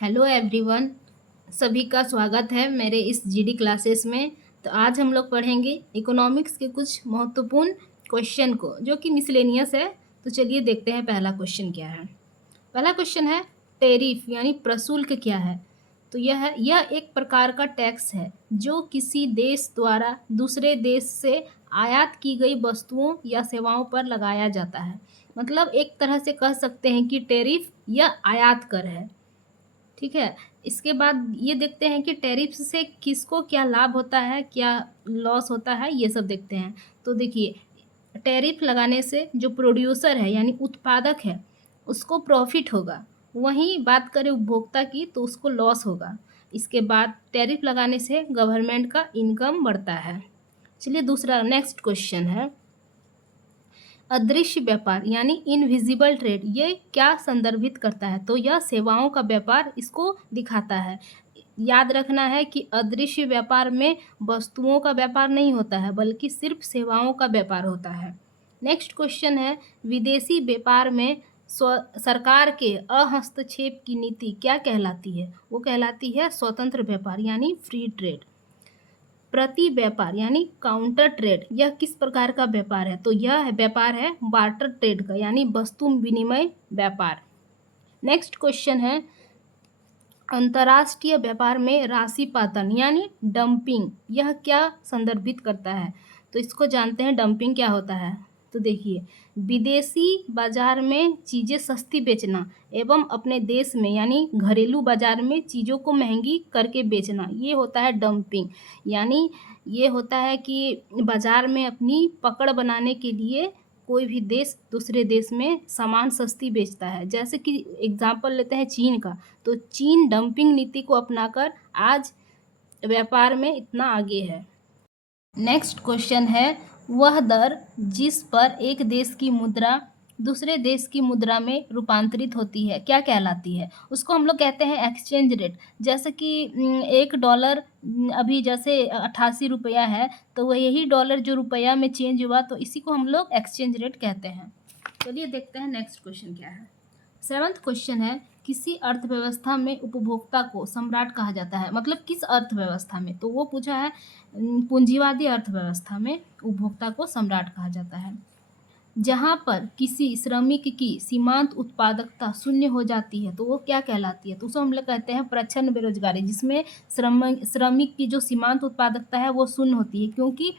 Hello everyone. सभी का स्वागत है मेरे इस जीडी क्लासेस में। तो आज हम लोग पढ़ेंगे इकोनॉमिक्स के कुछ महत्वपूर्ण क्वेश्चन को जो कि मिसलेनियस है। तो चलिए देखते हैं पहला क्वेश्चन क्या है। पहला क्वेश्चन है टैरिफ यानी प्रशुल्क क्या है। तो यह एक प्रकार का टैक्स है जो किसी देश द्वारा दूसरे देश से आयात की गई वस्तुओं या सेवाओं पर लगाया जाता है। मतलब एक तरह से कह सकते हैं कि टैरिफ या आयात कर है। ठीक है। इसके बाद ये देखते हैं कि टैरिफ से किसको क्या लाभ होता है, क्या लॉस होता है, ये सब देखते हैं। तो देखिए, टैरिफ लगाने से जो प्रोड्यूसर है यानी उत्पादक है उसको प्रॉफिट होगा। वहीं बात करें उपभोक्ता की तो उसको लॉस होगा। इसके बाद टैरिफ लगाने से गवर्नमेंट का इनकम बढ़ता है। चलिए दूसरा नेक्स्ट क्वेश्चन है अदृश्य व्यापार यानी इनविजिबल ट्रेड। ये क्या संदर्भित करता है। तो यह सेवाओं का व्यापार इसको दिखाता है। याद रखना है कि अदृश्य व्यापार में वस्तुओं का व्यापार नहीं होता है बल्कि सिर्फ सेवाओं का व्यापार होता है। नेक्स्ट क्वेश्चन है विदेशी व्यापार में सरकार के अहस्तक्षेप की नीति क्या कहलाती है। वो कहलाती है स्वतंत्र व्यापार यानी फ्री ट्रेड। प्रति व्यापार यानी काउंटर ट्रेड, यह किस प्रकार का व्यापार है। तो यह व्यापार है बार्टर ट्रेड का यानी वस्तु विनिमय व्यापार। नेक्स्ट क्वेश्चन है अंतर्राष्ट्रीय व्यापार में राशिपातन यानी डंपिंग, यह क्या संदर्भित करता है। तो इसको जानते हैं डंपिंग क्या होता है। तो देखिए, विदेशी बाजार में चीज़ें सस्ती बेचना एवं अपने देश में यानी घरेलू बाजार में चीज़ों को महंगी करके बेचना, ये होता है डंपिंग। यानी ये होता है कि बाजार में अपनी पकड़ बनाने के लिए कोई भी देश दूसरे देश में सामान सस्ती बेचता है। जैसे कि एग्जांपल लेते हैं चीन का। तो चीन डंपिंग नीति को अपनाकर आज व्यापार में इतना आगे है। नेक्स्ट क्वेश्चन है वह दर जिस पर एक देश की मुद्रा दूसरे देश की मुद्रा में रूपांतरित होती है क्या कहलाती है। उसको हम लोग कहते हैं एक्सचेंज रेट। जैसे कि $1 अभी जैसे 88 रुपया है तो वह यही डॉलर जो रुपया में चेंज हुआ तो इसी को हम लोग एक्सचेंज रेट कहते हैं। चलिए देखते हैं नेक्स्ट क्वेश्चन क्या है। 7th क्वेश्चन है किसी अर्थव्यवस्था में उपभोक्ता को सम्राट कहा जाता है। मतलब किस अर्थव्यवस्था में। तो वो पूछा है पूंजीवादी अर्थव्यवस्था में उपभोक्ता को सम्राट कहा जाता है। जहाँ पर किसी श्रमिक की सीमांत उत्पादकता शून्य हो जाती है तो वो क्या कहलाती है। तो उसको हम लोग कहते हैं प्रच्छन्न बेरोजगारी, जिसमें श्रमिक की जो सीमांत उत्पादकता है वो शून्य होती है, क्योंकि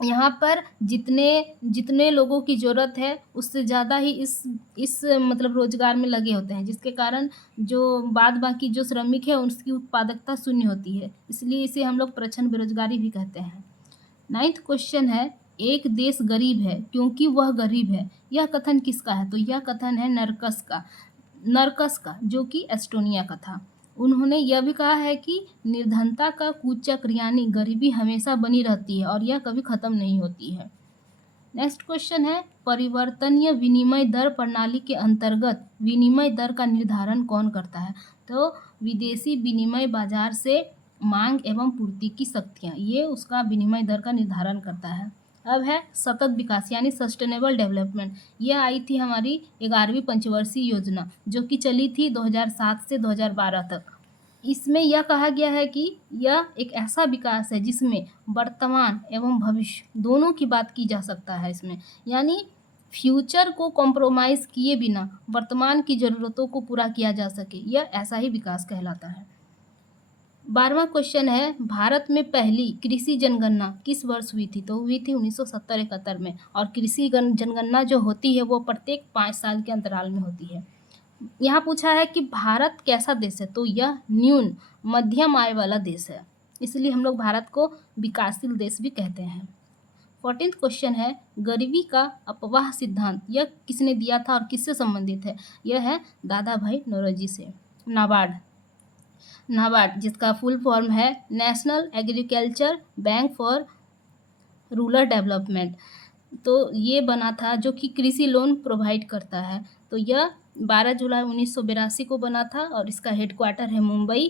यहाँ पर जितने जितने लोगों की ज़रूरत है उससे ज़्यादा ही इस मतलब रोजगार में लगे होते हैं, जिसके कारण जो बाद बाकी जो श्रमिक है उसकी उत्पादकता शून्य होती है। इसलिए इसे हम लोग प्रच्छन्न बेरोजगारी भी कहते हैं। 9th क्वेश्चन है एक देश गरीब है क्योंकि वह गरीब है, यह कथन किसका है। तो यह कथन है नरकस का जो कि एस्टोनिया का था। उन्होंने यह भी कहा है कि निर्धनता का कुचक्र यानी गरीबी हमेशा बनी रहती है और यह कभी ख़त्म नहीं होती है। नेक्स्ट क्वेश्चन है परिवर्तनीय विनिमय दर प्रणाली के अंतर्गत विनिमय दर का निर्धारण कौन करता है। तो विदेशी विनिमय बाजार से मांग एवं पूर्ति की शक्तियाँ, ये उसका विनिमय दर का निर्धारण करता है। अब है सतत विकास यानी सस्टेनेबल डेवलपमेंट। यह आई थी हमारी 11वीं पंचवर्षीय योजना जो कि चली थी 2007 से 2012 तक। इसमें यह कहा गया है कि यह एक ऐसा विकास है जिसमें वर्तमान एवं भविष्य दोनों की बात की जा सकता है। इसमें यानी फ्यूचर को कॉम्प्रोमाइज़ किए बिना वर्तमान की ज़रूरतों को पूरा किया जा सके, यह ऐसा ही विकास कहलाता है। 12वां क्वेश्चन है भारत में पहली कृषि जनगणना किस वर्ष हुई थी। तो हुई थी 1970-71 में। और कृषि जनगणना जो होती है वो प्रत्येक 5 साल के अंतराल में होती है। यहाँ पूछा है कि भारत कैसा देश है। तो यह न्यून मध्यम आय वाला देश है, इसलिए हम लोग भारत को विकासशील देश भी कहते हैं। 14th क्वेश्चन है गरीबी का अपवाह सिद्धांत, यह किसने दिया था और किससे संबंधित है। यह है दादा भाई नौरोजी से। नाबार्ड जिसका फुल फॉर्म है national agriculture bank for rural development. तो ये बना था जो कि कृषि लोन प्रोवाइड करता है। तो यह 12 जुलाई 1982 को बना था और इसका हेडक्वार्टर है मुंबई।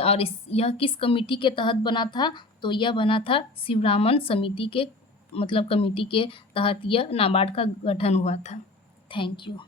और यह किस कमेटी के तहत बना था। तो यह बना था शिवरामन समिति के मतलब कमेटी के तहत यह नाबार्ड का गठन हुआ था। Thank you.